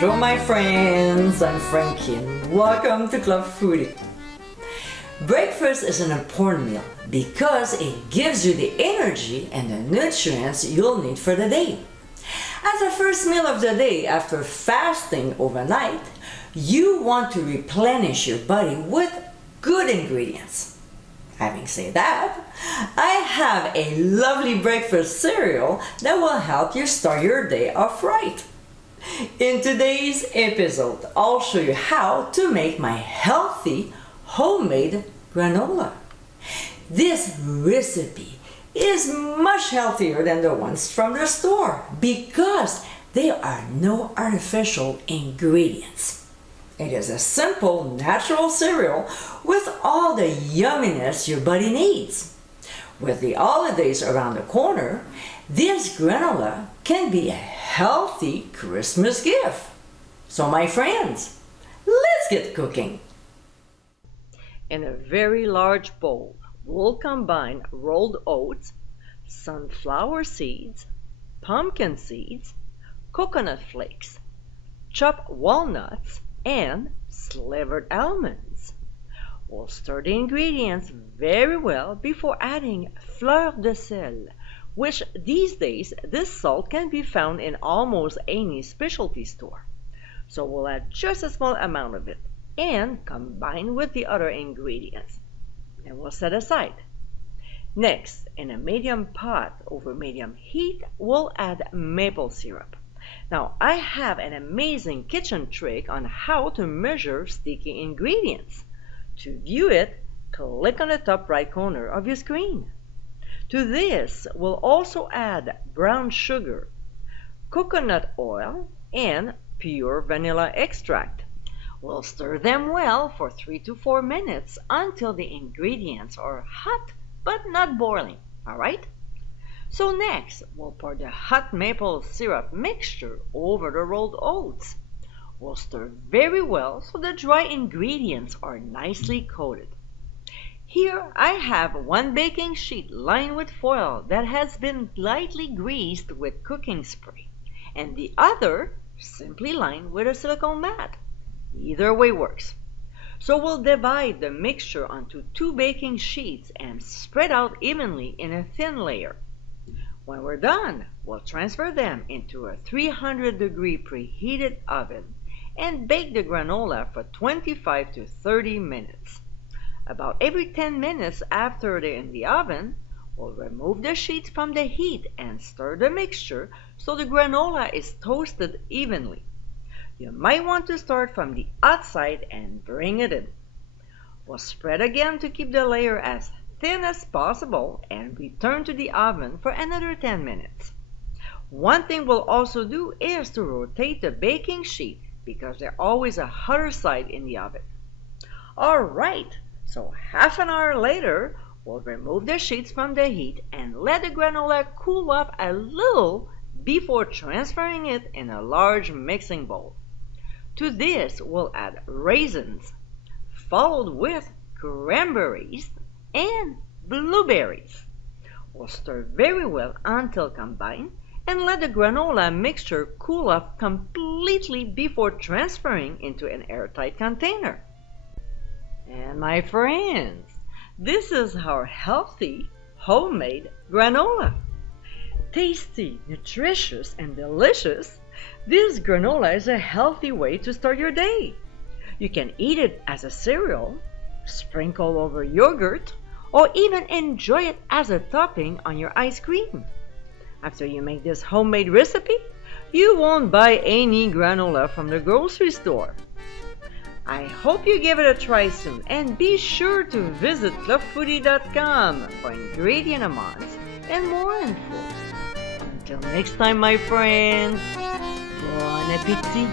Bonjour my friends, I'm Frankie and welcome to Club Foodie. Breakfast is an important meal because it gives you the energy and the nutrients you'll need for the day. As the first meal of the day after fasting overnight, you want to replenish your body with good ingredients. Having said that, I have a lovely breakfast cereal that will help you start your day off right. In today's episode, I'll show you how to make my healthy homemade granola. This recipe is much healthier than the ones from the store because there are no artificial ingredients. It is a simple, natural cereal with all the yumminess your body needs. With the holidays around the corner, this granola can be a healthy Christmas gift. So my friends, let's get cooking. In a very large bowl, we'll combine rolled oats, sunflower seeds, pumpkin seeds, coconut flakes, chopped walnuts, and slivered almonds. We'll stir the ingredients very well before adding fleur de sel, which these days this salt can be found in almost any specialty store. So we'll add just a small amount of it and combine with the other ingredients. And we'll set aside. Next, in a medium pot over medium heat, we'll add maple syrup. Now, I have an amazing kitchen trick on how to measure sticky ingredients. To view it, click on the top right corner of your screen. To this, we'll also add brown sugar, coconut oil, and pure vanilla extract. We'll stir them well for 3 to 4 minutes until the ingredients are hot but not boiling, all right? So next, we'll pour the hot maple syrup mixture over the rolled oats. We'll stir very well so the dry ingredients are nicely coated. Here I have one baking sheet lined with foil that has been lightly greased with cooking spray, and the other simply lined with a silicone mat. Either way works. So we'll divide the mixture onto 2 baking sheets and spread out evenly in a thin layer. When we're done, we'll transfer them into a 300-degree preheated oven and bake the granola for 25 to 30 minutes. About every 10 minutes after they're in the oven, we'll remove the sheets from the heat and stir the mixture so the granola is toasted evenly. You might want to start from the outside and bring it in. We'll spread again to keep the layer as thin as possible and return to the oven for another 10 minutes. One thing we'll also do is to rotate the baking sheet because there's always a hotter side in the oven. Alright, so half an hour later, we'll remove the sheets from the heat and let the granola cool off a little before transferring it in a large mixing bowl. To this, we'll add raisins, followed with cranberries and blueberries. We'll stir very well until combined and let the granola mixture cool off completely before transferring into an airtight container. And my friends, this is our healthy homemade granola. Tasty, nutritious, and delicious, this granola is a healthy way to start your day. You can eat it as a cereal, sprinkle over yogurt, or even enjoy it as a topping on your ice cream. After you make this homemade recipe, you won't buy any granola from the grocery store. I hope you give it a try soon, and be sure to visit clubfoodie.com for ingredient amounts and more info. Until next time, my friends, bon appétit!